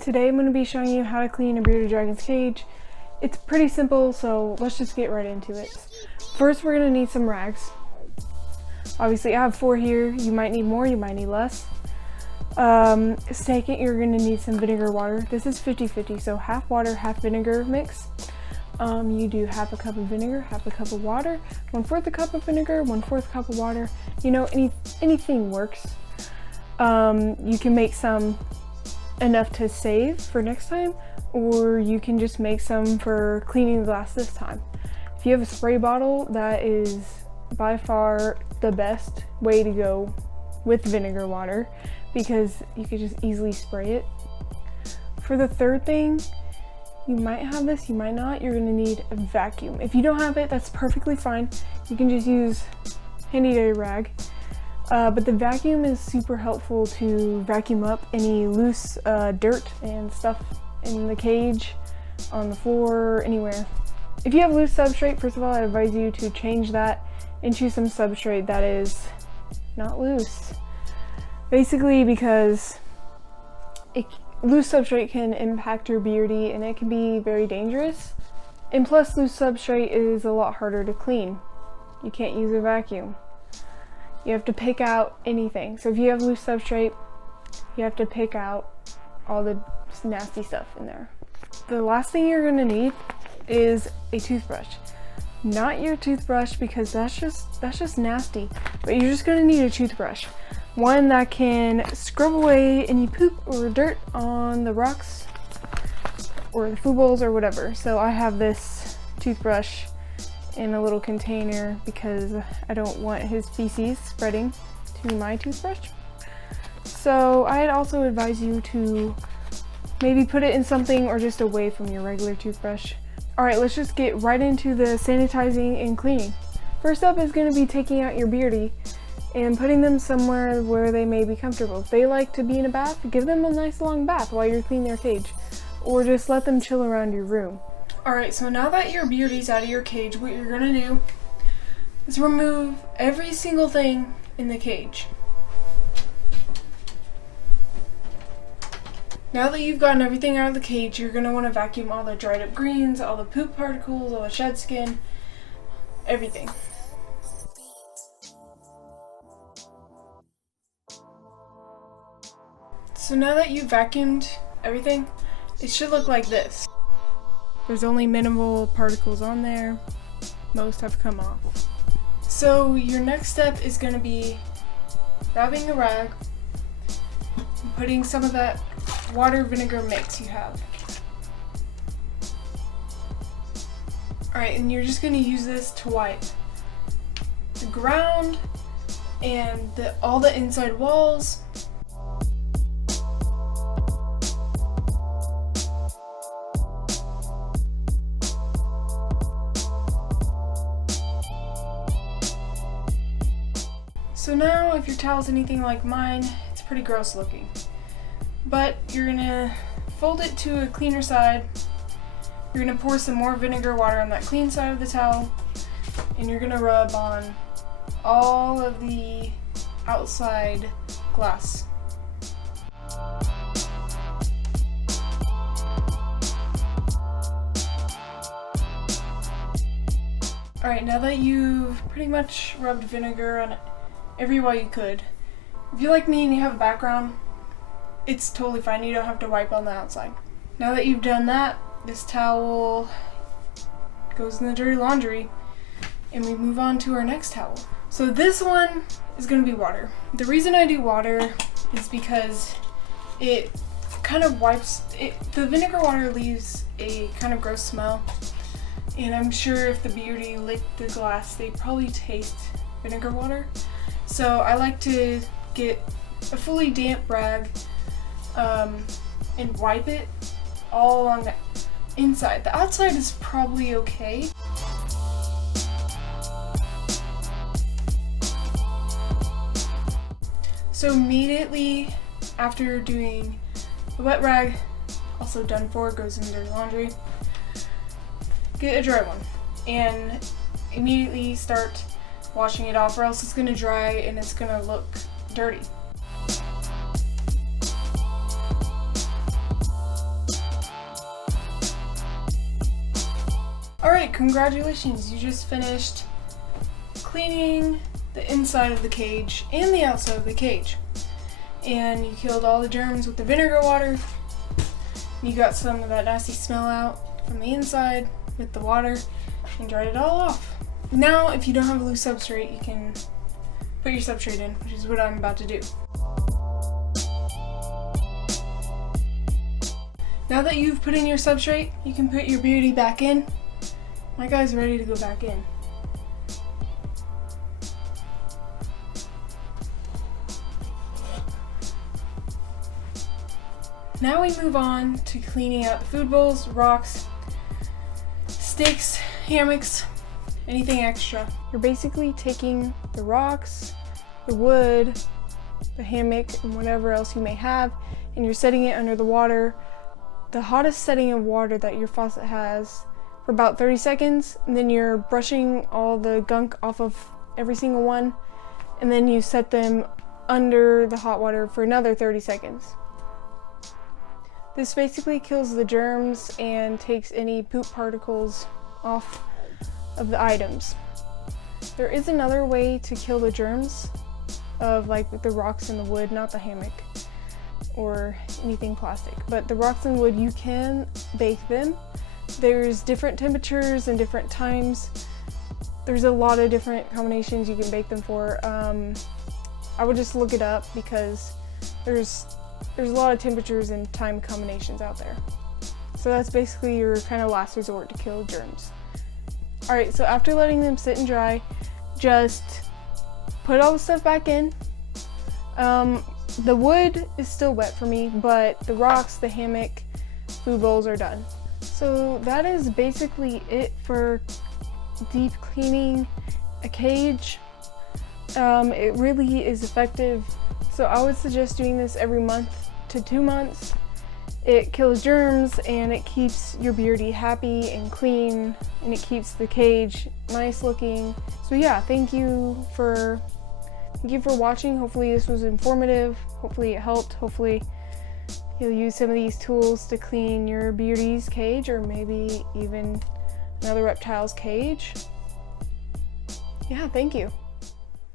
Today I'm going to be showing you how to clean a bearded dragon's cage. It's pretty simple, so let's just get right into it. First, we're going to need some rags. Obviously I have 4 here. You might need more, you might need less. Second, you're going to need some vinegar water. This is 50-50, so half water, half vinegar mix. You do half a cup of vinegar, half a cup of water, 1/4 a cup of vinegar, 1/4 cup of water. You know, anything works. You can make some enough to save for next time, or you can just make some for cleaning the glass this time. If you have a spray bottle, that is by far the best way to go with vinegar water because you could just easily spray it. For the third thing, you might have this, you might not, you're gonna need a vacuum. If you don't have it, that's perfectly fine. You can just use handy dandy rag. But the vacuum is super helpful to vacuum up any loose dirt and stuff in the cage, on the floor, anywhere. If you have loose substrate, first of all, I advise you to change that into some substrate that is not loose. Basically because loose substrate can impact your beardy and it can be very dangerous. And plus, loose substrate is a lot harder to clean. You can't use a vacuum. You have to pick out anything. So if you have loose substrate, you have to pick out all the nasty stuff in there. The last thing you're gonna need is a toothbrush. Not your toothbrush because that's just nasty, but you're just gonna need a toothbrush. One that can scrub away any poop or dirt on the rocks or the food bowls or whatever. So I have this toothbrush in a little container because I don't want his feces spreading to my toothbrush. So I'd also advise you to maybe put it in something or just away from your regular toothbrush. Alright, let's just get right into the sanitizing and cleaning. First up is going to be taking out your beardy and putting them somewhere where they may be comfortable. If they like to be in a bath, give them a nice long bath while you're cleaning their cage, or just let them chill around your room. Alright, so now that your beardy's out of your cage, what you're gonna do is remove every single thing in the cage. Now that you've gotten everything out of the cage, you're gonna want to vacuum all the dried up greens, all the poop particles, all the shed skin, everything. So now that you've vacuumed everything, it should look like this. There's only minimal particles on there. Most have come off. So your next step is going to be grabbing a rag and putting some of that water vinegar mix you have. Alright, and you're just going to use this to wipe the ground and all the inside walls. So now, if your towel's anything like mine, it's pretty gross looking. But you're gonna fold it to a cleaner side. You're gonna pour some more vinegar water on that clean side of the towel, and you're gonna rub on all of the outside glass. Alright, now that you've pretty much rubbed vinegar on everywhere you could. If you're like me and you have a background, it's totally fine. You don't have to wipe on the outside. Now that you've done that, this towel goes in the dirty laundry and we move on to our next towel. So this one is going to be water. The reason I do water is because it kind of wipes it. The vinegar water leaves a kind of gross smell, and I'm sure if the beardy licked the glass, they probably taste vinegar water. So I like to get a fully damp rag and wipe it all along the inside. The outside is probably okay. So immediately after doing the wet rag, also done for, goes in dirty laundry, get a dry one and immediately start washing it off, or else it's going to dry and it's going to look dirty. congratulations, you just finished cleaning the inside of the cage and the outside of the cage. And you killed all the germs with the vinegar water. You got some of that nasty smell out from the inside with the water and dried it all off. Now, if you don't have a loose substrate, you can put your substrate in, which is what I'm about to do. Now that you've put in your substrate, you can put your beauty back in. My guy's ready to go back in. Now we move on to cleaning out the food bowls, rocks, sticks, hammocks, anything extra. You're basically taking the rocks, the wood, the hammock, and whatever else you may have, and you're setting it under the water, the hottest setting of water that your faucet has, for about 30 seconds, and then you're brushing all the gunk off of every single one, and then you set them under the hot water for another 30 seconds. This basically kills the germs and takes any poop particles off of the items. There is another way to kill the germs of like the rocks and the wood, not the hammock or anything plastic, but the rocks and wood, you can bake them. There's different temperatures and different times. There's a lot of different combinations you can bake them for. I would just look it up because there's a lot of temperatures and time combinations out there. So that's basically your kind of last resort to kill germs. Alright, so after letting them sit and dry, just put all the stuff back in. The wood is still wet for me, but the rocks, the hammock, food bowls are done. So that is basically it for deep cleaning a cage. It really is effective. So I would suggest doing this every month to 2 months. It kills germs and it keeps your beardy happy and clean, and it keeps the cage nice looking. So yeah, thank you for watching. Hopefully this was informative. Hopefully it helped. Hopefully you'll use some of these tools to clean your beardy's cage, or maybe even another reptile's cage. Yeah, thank you.